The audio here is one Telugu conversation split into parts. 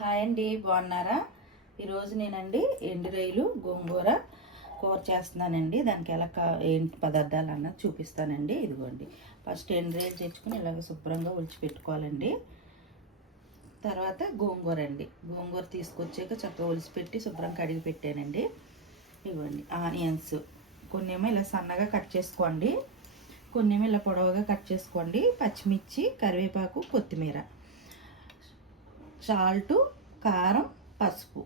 హాయ్ అండి, బాగున్నారా? ఈరోజు నేనండి ఎండు రొయ్యలు గోంగూర కూర చేస్తున్నానండి. దానికి ఎలా ఏంటి పదార్థాలు అన్నది చూపిస్తానండి. ఇదిగోండి, ఫస్ట్ ఎండు రొయ్యలు తెచ్చుకుని ఇలాగ శుభ్రంగా పెట్టుకోవాలండి. తర్వాత గోంగూర అండి, గోంగూర తీసుకొచ్చాక చక్కగా ఒలిసిపెట్టి శుభ్రం కడిగి పెట్టానండి. ఇవ్వండి ఆనియన్స్, కొన్ని ఏమో ఇలా సన్నగా కట్ చేసుకోండి, కొన్ని ఏమో ఇలా పొడవుగా కట్ చేసుకోండి. పచ్చిమిర్చి, కరివేపాకు, కొత్తిమీర, సాల్టు, కారం, పసుపు.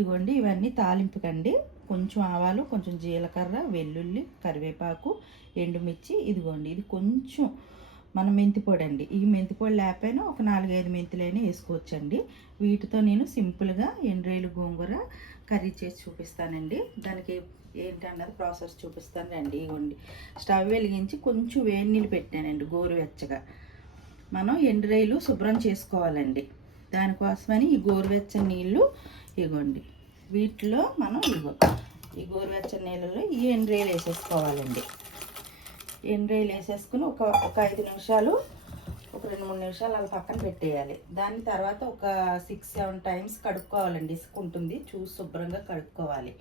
ఇవ్వండి ఇవన్నీ తాలింపుకండి. కొంచెం ఆవాలు, కొంచెం జీలకర్ర, వెల్లుల్లి, కరివేపాకు, ఎండుమిర్చి. ఇదిగోండి, ఇది కొంచెం మన మెంతిపొడి అండి. ఈ మెంతిపొడి లేకపోయినా ఒక 4-5 మెంతులైనా వేసుకోవచ్చండి. వీటితో నేను సింపుల్గా ఎండ్రాయిలు గోంగూర కర్రీ చేసి చూపిస్తానండి. దానికి ఏంటన్నది ప్రాసెస్ చూపిస్తాను రండి. ఇవ్వండి, స్టవ్ వెలిగించి కొంచెం వేడి నీళ్ళు పెట్టానండి, గోరువెచ్చగా. మనం ఎండ్రాయిలు శుభ్రం చేసుకోవాలండి. దానికోసమని ఈ గోరువెచ్చని నీళ్ళు ఇవ్వండి. వీటిలో మనం ఈ గోరువెచ్చని నీళ్ళలో ఈ ఎండ్రాయిలు వేసేసుకోవాలండి. ఎండ్రాయిలు వేసేసుకుని ఒక 5 నిమిషాలు, ఒక 2-3 నిమిషాలు అలా పక్కన పెట్టేయాలి. దాని తర్వాత ఒక 6-7 టైమ్స్ కడుక్కోవాలండి. ఇసుక ఉంటుంది, చూసి శుభ్రంగా కడుక్కోవాలి.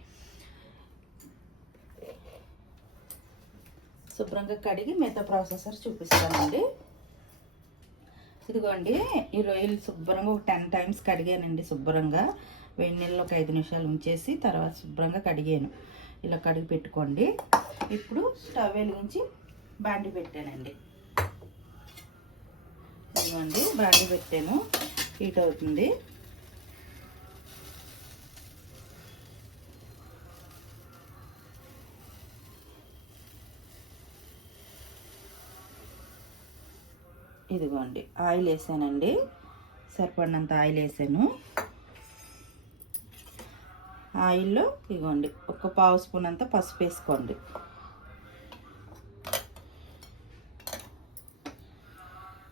శుభ్రంగా కడిగి మిగతా ప్రాసెసర్ చూపిస్తానండి. ఇదిగోండి, ఈ రొయ్యలు శుభ్రంగా ఒక 10 టైమ్స్ కడిగానండి. శుభ్రంగా వేడి నీళ్ళలో ఒక 5 నిమిషాలు ఉంచేసి తర్వాత శుభ్రంగా కడిగాను. ఇలా కడిగి పెట్టుకోండి. ఇప్పుడు స్టవ్ వెలిగించి బాండి పెట్టానండి. ఇదిగోండి, బాండి పెట్టాను, హీట్ అవుతుంది. ఇదిగోండి, ఆయిల్ వేసానండి, సరిపడినంత ఆయిల్ వేసాను. ఆయిల్లో ఇదిగోండి ఒక 1/2 స్పూన్ అంతా పసుపు వేసుకోండి.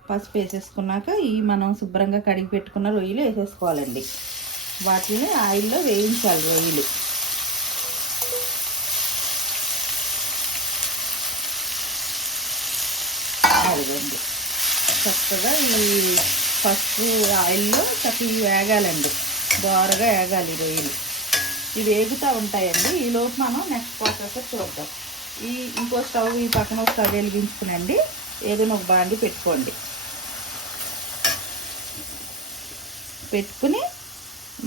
పసుపు వేసేసుకున్నాక ఈ మనం శుభ్రంగా కడిగి పెట్టుకున్న రొయ్యలు వేసేసుకోవాలండి. వాటిని ఆయిల్లో వేయించాలి. రొయ్యలు అదిగోండి, చక్కగా ఈ పసుపు ఆయిల్లో చక్కగా వేగాలండి, దోరగా వేగాలి రొయ్యలు. ఇవి వేగుతూ ఉంటాయండి. ఈలోపు మనం నెక్స్ట్ ప్రాసెస్ చూద్దాం. ఇంకో స్టవ్ ఈ పక్కన స్టవ్ వెలిగించుకునండి. ఏదైనా ఒక బాండి పెట్టుకోండి. పెట్టుకుని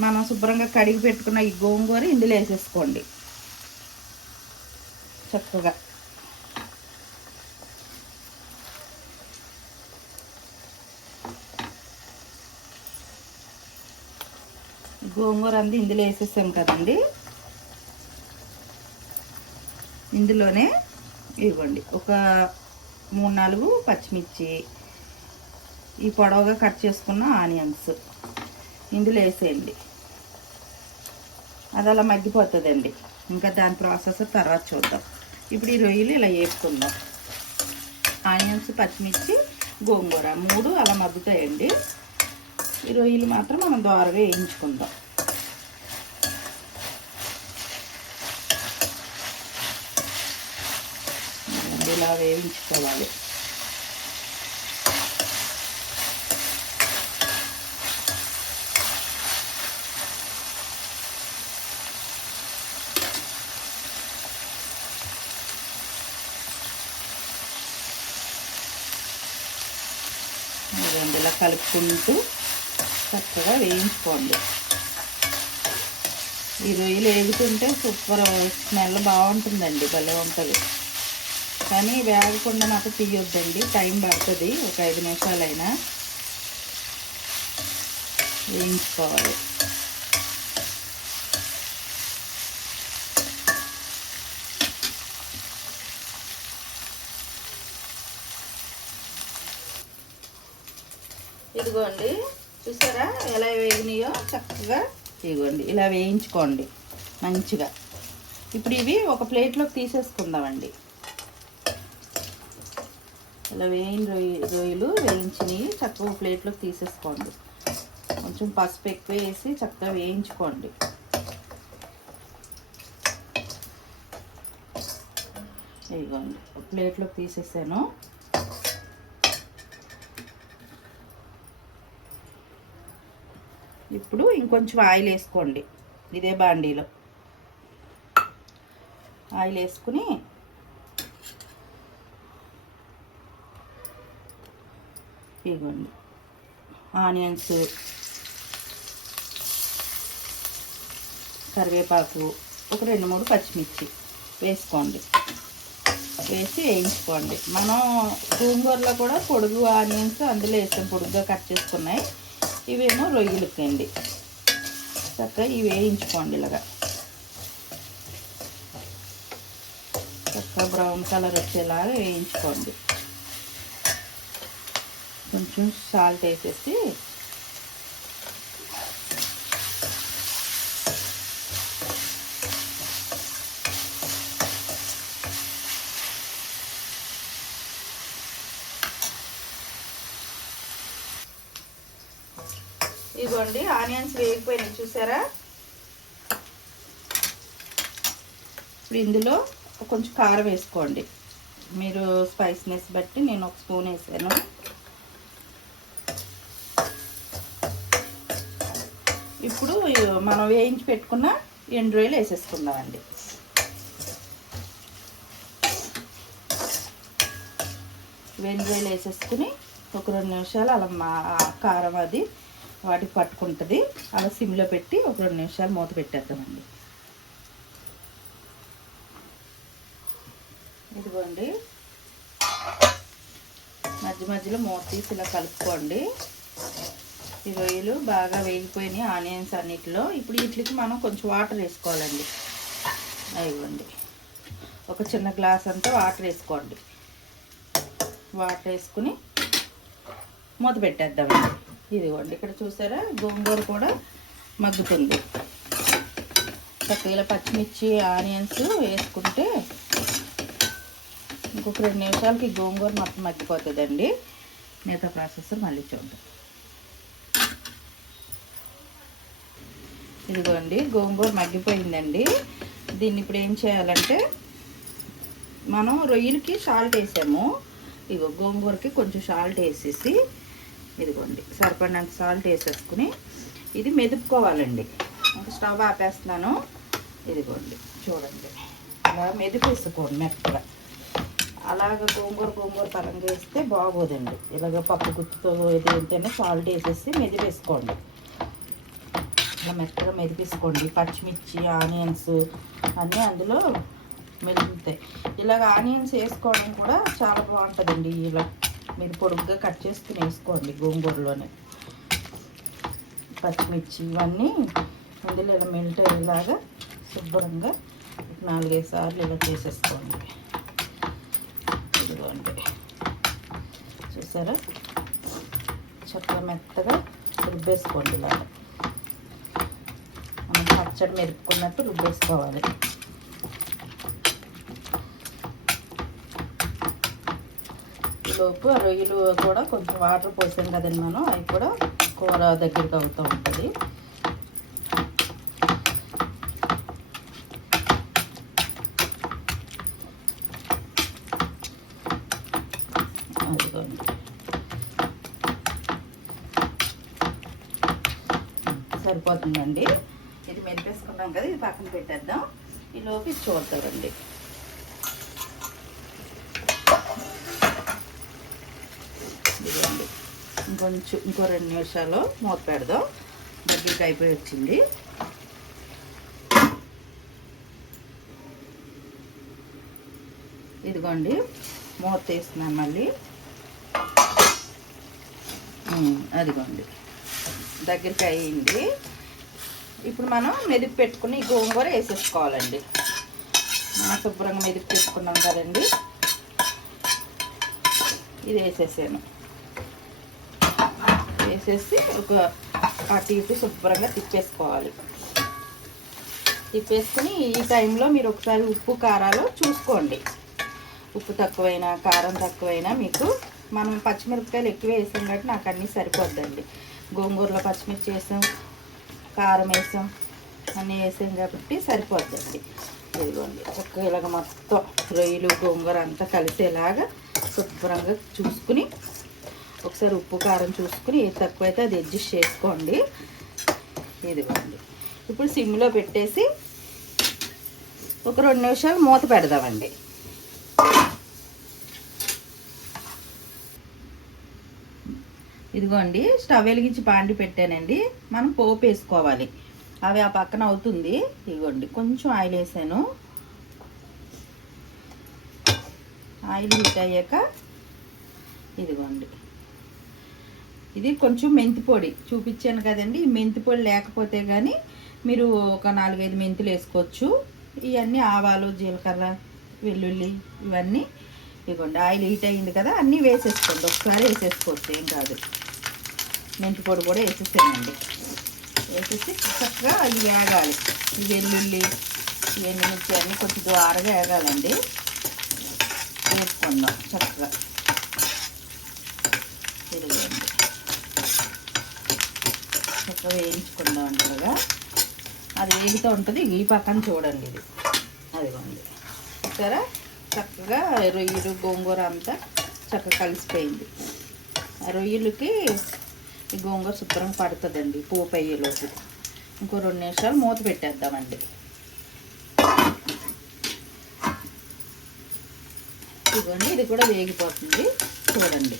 మనం శుభ్రంగా కడిగి పెట్టుకున్న ఈ గోంగూర ఇందులో వేసేసుకోండి. చక్కగా గోంగూర అంది ఇందులో వేసేసాం కదండి. ఇందులోనే ఇవ్వండి ఒక 3-4 పచ్చిమిర్చి, ఈ పొడవుగా కట్ చేసుకున్న ఆనియన్స్ ఇందులో వేసేయండి. అది అలా మగ్గిపోతుందండి. ఇంకా దాని ప్రాసెస్ తర్వాత చూద్దాం. ఇప్పుడు ఈ రొయ్యలు ఇలా వేపుకుందాం. ఆనియన్స్, పచ్చిమిర్చి, గోంగూర 3 అలా మగ్గుతాయండి. ఈ రొయ్యలు మాత్రం మనం దోరగా వేయించుకుందాం. ఇలా వేయించుకోవాలి. ఇలా కలుపుకుంటూ చక్కగా వేయించుకోండి. ఈ రొయ్యలు వేగుతుంటే సూపర్ స్మెల్ బాగుంటుందండి, భలే ఉంటుంది. కానీ వేగకుండా మాత్రం తీయొద్దండి, టైం పడుతుంది. ఒక 5 నిమిషాలైనా వేయించుకోవాలి. ఇదిగోండి, చూసారా ఎలా వేగినాయో చక్కగా. ఇదిగోండి, ఇలా వేయించుకోండి మంచిగా. ఇప్పుడు ఇవి ఒక ప్లేట్లోకి తీసేసుకుందామండి. ఇలా రొయ్యలు వేయించినవి చక్కగా ప్లేట్లోకి తీసేసుకోండి. కొంచెం పసుపు ఎక్కువ వేసి చక్కగా వేయించుకోండి. ఇదిగోండి, ప్లేట్లోకి తీసేసాను. ఇప్పుడు ఇంకొంచెం ఆయిల్ వేసుకోండి. ఇదే బాండీలో ఆయిల్ వేసుకుని ఇదిగోండి ఆనియన్స్, కరివేపాకు, ఒక 2-3 పచ్చిమిర్చి వేసుకోండి. వేసి వేయించుకోండి. మనం గోంగూరలో కూడా పొడుగు ఆనియన్స్ అందులో వేసాం, పొడుగుగా కట్ చేసుకున్నాయి. ఇవేమో రొయ్యలకండి. చక్కగా ఇవి వేయించుకోండి. ఇలాగా చక్కగా బ్రౌన్ కలర్ వచ్చేలాగా వేయించుకోండి. కొంచెం సాల్ట్ వేసేసి ఇదిగోండి ఆనియన్స్ వేగిపోయినాయి చూసారా. ఇప్పుడు ఇందులో కొంచెం కారం వేసుకోండి. మీరు స్పైసీనెస్ బట్టి నేను 1 స్పూన్ వేసాను. ఇప్పుడు మనం వేయించి పెట్టుకున్న ఎండు రొయ్యలు వేసేసుకుందామండి. ఎండు రొయ్యలు వేసేసుకుని ఒక 2 నిమిషాలు అలా కారం అది వాటికి పట్టుకుంటుంది. అలా సిమ్లో పెట్టి ఒక 2 నిమిషాలు మూత పెట్టేద్దామండి. ఇదిగోండి మధ్య మధ్యలో మూత తీసి ఇలా కలుపుకోండి. ఈ రొయ్యలు బాగా వేగిపోయినాయి ఆనియన్స్ అన్నిటిలో. ఇప్పుడు వీటికి మనం కొంచెం వాటర్ వేసుకోవాలండి. ఇవ్వండి ఒక చిన్న గ్లాస్ అంతా వాటర్ వేసుకోండి. వాటర్ వేసుకుని మూత పెట్టేద్దామండి. ఇదిగోండి ఇక్కడ చూసారా గోంగూర కూడా మగ్గుతుంది. చక్కగా పచ్చిమిర్చి ఆనియన్స్ వేసుకుంటే ఇంకొక 2 నిమిషాలకి గోంగూర మొత్తం మగ్గిపోతుందండి. మిగతా ప్రాసెస్ మళ్ళీ చూద్దాం. ఇదిగోండి గోంగూర మగ్గిపోయిందండి. దీన్ని ఇప్పుడు ఏం చేయాలంటే మనం రొయ్యలకి సాల్ట్ వేసాము. ఇగో గోంగూరకి కొంచెం సాల్ట్ వేసేసి ఇదిగోండి సరిపడినంత సాల్ట్ వేసేసుకుని ఇది మెదుపుకోవాలండి. ఇంకా స్టవ్ ఆపేస్తున్నాను. ఇదిగోండి చూడండి ఇలా మెదిపేసుకోండి మెత్తగా. అలాగ గోంగూర పరంగా వేస్తే బాగోదండి. ఇలాగ పప్పు గుత్తుతో ఏదైతేనే సాల్ట్ వేసేసి మెదిపేసుకోండి. ఇలా మెత్తగా మెదిపేసుకోండి. పచ్చిమిర్చి ఆనియన్స్ అన్నీ అందులో మెదుగుతాయి. ఇలాగ ఆనియన్స్ వేసుకోవడం కూడా చాలా బాగుంటుందండి. ఇలా మీరు పొడుగ్గా కట్ చేసుకుని వేసుకోండి. గోంగూరలోనే పచ్చిమిర్చి ఇవన్నీ అందులో ఇలా మెల్ట్ అయ్యేలాగా శుభ్రంగా 4-5 సార్లు ఇలా చేసేసుకోండి. ఇదిగోండి చూసారా చక్కగా మెత్తగా రుబ్బేసుకోండి. ఇలాగా మనం పచ్చడి మెరుపుకున్నట్టు రుబ్బేసుకోవాలి. లోపు ఆ రొయ్యలు కూడా కొంచెం వాటర్ పోసాం కదండి మనం, అవి కూడా కూర దగ్గరికి అవుతూ ఉంటుంది. అదిగోండి సరిపోతుందండి. ఇది మెరిపేసుకున్నాం కదా, ఇది పక్కన పెట్టేద్దాం. ఈ లోపు ఇది చూద్దామండి. ఇదిగోండి ఇంకో 2 నిమిషాలు మూత పెడదాం. దగ్గరికి అయిపోయి వచ్చింది. ఇదిగోండి మూత తీస్తున్నాను మళ్ళీ. అదిగోండి దగ్గరికి అయ్యింది. ఇప్పుడు మనం మెదిపి పెట్టుకుని గోంగూర వేసేసుకోవాలండి. మనం శుభ్రంగా మెదిపి పెట్టుకున్నాం కదండి, ఇది వేసేసాను. వేసేసి ఒక అటు ఇటు శుభ్రంగా తిప్పేసుకోవాలి. తిప్పేసుకుని ఈ టైంలో మీరు ఒకసారి ఉప్పు కారాలు చూసుకోండి. ఉప్పు తక్కువైనా కారం తక్కువైనా మీకు, మనం పచ్చిమిరపకాయలు ఎక్కువ వేసాం కాబట్టి నాకు అన్నీ సరిపోద్దండి. గోంగూరలో పచ్చిమిర్చి వేసాం, కారం వేసాం, అన్నీ వేసాం కాబట్టి సరిపోద్దండి. ఇదిగోండి చక్కగా ఇలాగ మొత్తం రొయ్యలు గోంగూర అంతా కలిసేలాగా శుభ్రంగా చూసుకుని ఒకసారి ఉప్పు కారం చూసుకుని ఏది తక్కువైతే అది అడ్జస్ట్ చేసుకోండి. ఇదిగోండి. ఇప్పుడు సిమ్లో పెట్టేసి ఒక 2 నిమిషాలు మూత పెడదామండి. ఇదిగోండి, స్టవ్ వెలిగించి బాండి పెట్టానండి. మనం పోపు వేసుకోవాలి. అవి ఆ పక్కన అవుతుంది. ఇదిగోండి, కొంచెం ఆయిల్ వేసాను. ఆయిల్ హీట్ అయ్యాక ఇదిగోండి, ఇది కొంచెం మెంతి పొడి చూపించాను కదండి. ఈ మెంతి పొడి లేకపోతే కానీ మీరు ఒక 4-5 మెంతులు వేసుకోవచ్చు. ఇవన్నీ ఆవాలు, జీలకర్ర, వెల్లుల్లి ఇవన్నీ ఇవ్వండి. ఆయిల్ హీట్ అయ్యింది కదా, అన్నీ వేసేసుకోండి. ఒకసారి వేసేసుకోవచ్చు, ఏం కాదు. మెంతి పొడి కూడా వేసేసానండి. వేసేసి చక్కగా అవి వేగాలి. ఈ వెల్లుల్లి, ఎండుమిర్చి అన్నీ కొంచెం ద్వారగా వేగాలండి. వేసుకుందాం చక్కగా. ఇదిగోండి, చక్కగా వేయించుకుందాం అంటారుగా. అది వేగుతూ ఉంటుంది. ఈ పక్కన చూడండి, ఇది అదిగోండి సరే. చక్కగా రొయ్యలు, గోంగూర అంతా చక్కగా కలిసిపోయింది. ఆ రొయ్యలకి ఈ గోంగూర శుభ్రంగా పడుతుందండి పోపు అయ్యేలోపు. ఇంకో 2 నిమిషాలు మూత పెట్టేద్దామండి. ఇదిగోండి, ఇది కూడా వేగిపోతుంది చూడండి.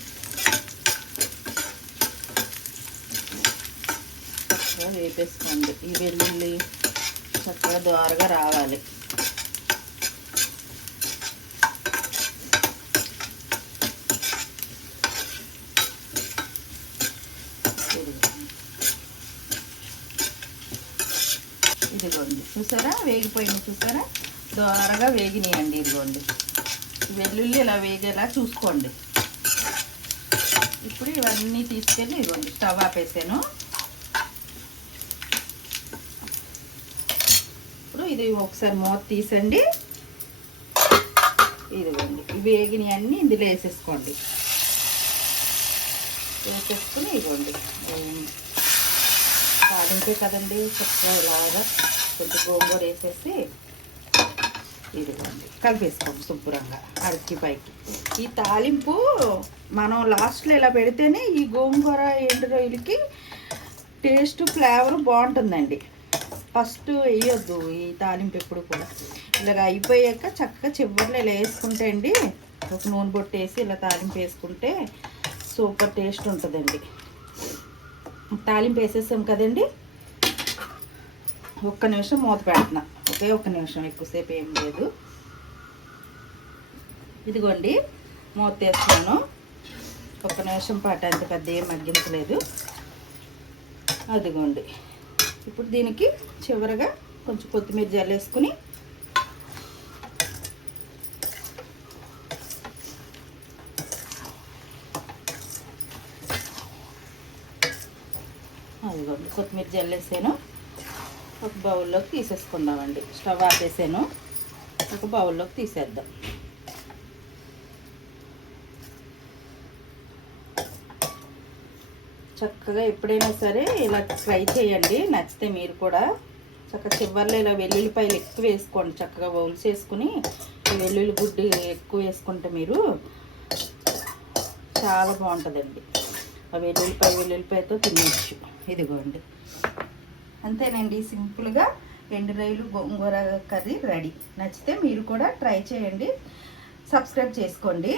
చక్కగా వేపేసుకోండి. ఈ వెల్లుల్లి చక్కగా ద్వారగా రావాలి. ఇదిగోండి చూసారా, వేగిపోయింది చూసారా, ద్వారగా వేగినాయండి. ఇదిగోండి, వెల్లుల్లి ఇలా వేగేలా చూసుకోండి. ఇప్పుడు ఇవన్నీ తీసుకెళ్ళి ఇదిగోండి స్టవ్ ఆపేసాను. ఇప్పుడు ఇది ఒకసారి మూత తీసండి. ఇదిగోండి, ఇవి వేగినవన్నీ ఇందులో వేసేసుకోండి. వేసేసుకుని ఇదిగోండి తాలింపే కదండి, చక్కగా ఇలాగా కొంచెం గోంగూర వేసేసి ఇదిగోండి కలిపేసుకోండి శుభ్రంగా అడికి పైకి. ఈ తాలింపు మనం లాస్ట్లో ఇలా పెడితేనే ఈ గోంగూర ఎండు రొయ్యలకి టేస్ట్, ఫ్లేవర్ బాగుంటుందండి. ఫస్ట్ వేయొద్దు ఈ తాలింపు ఎప్పుడు కూడా. ఇలాగ అయిపోయాక చక్కగా చివరిలో ఇలా వేసుకుంటే అండి, ఒక నూనె బొట్టు వేసి ఇలా తాలింపు వేసుకుంటే సూపర్ టేస్ట్ ఉంటుందండి. తాలింపు వేసేసాం కదండి, 1 నిమిషం మూత పెడుతున్నా. ఒకే 1 నిమిషం, ఎక్కువసేపు ఏం లేదు. ఇదిగోండి మూత వేస్తున్నాను. 1 నిమిషం పాటు, అంత పెద్ద ఏం మగ్గించలేదు. అదిగోండి, ఇప్పుడు దీనికి చివరగా కొంచెం కొత్తిమీర జల్లేసుకుని అదిగోండి కొత్తిమీర జల్లేసాను. ఒక బౌల్లోకి తీసేసుకుందామండి. స్టవ్ ఆపేసాను, ఒక బౌల్లోకి తీసేద్దాం. చక్కగా ఎప్పుడైనా సరే ఇలా ట్రై చేయండి, నచ్చితే మీరు కూడా. చక్కగా చివర్లో ఇలా వెల్లుల్లిపాయలు ఎక్కువ వేసుకోండి. చక్కగా బౌల్స్ వేసుకుని ఈ వెల్లుల్లి గుడ్డు ఎక్కువ వేసుకుంటే మీరు చాలా బాగుంటుందండి. ఆ వెల్లుల్లిపాయతో తినచ్చు. ఇదిగోండి, అంతేనండి, సింపుల్గా ఎండు రొయ్యలు గోంగూర కర్రీ రెడీ. నచ్చితే మీరు కూడా ట్రై చేయండి, సబ్స్క్రైబ్ చేసుకోండి.